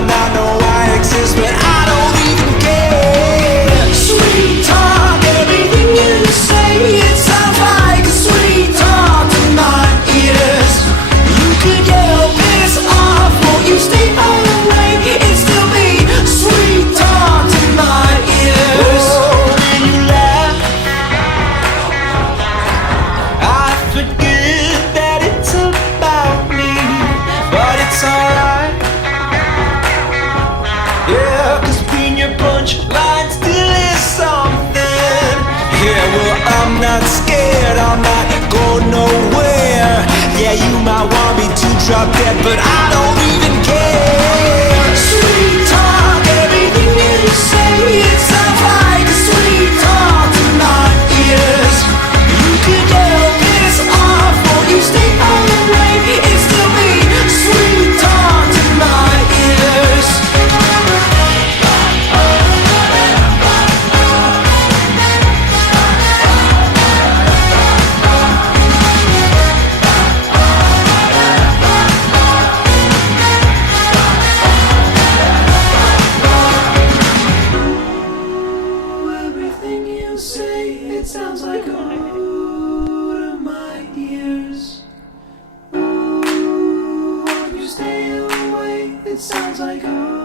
might not know I exist, but I don't even care. Sweet talk, everything you say, it sounds like a sweet talk to my ears. You could yell, piss off, won't you stay away? It's still me, sweet talk to my ears. Oh, when you laugh, I forget that it's about me, but it's alright. Yeah, 'cause being your punchline still is something. Yeah, well, I'm not scared, I might go nowhere. Yeah, you might want me to drop dead, but I don't even care. Sweet talk, everything you say, it sounds like a sweet talk to my ears. You could yell, piss off, won't you stay away? It's still me, sweet talk to my ears. Everything you say, it sounds like a to my ears. Ooh, won't you stay away? It sounds like a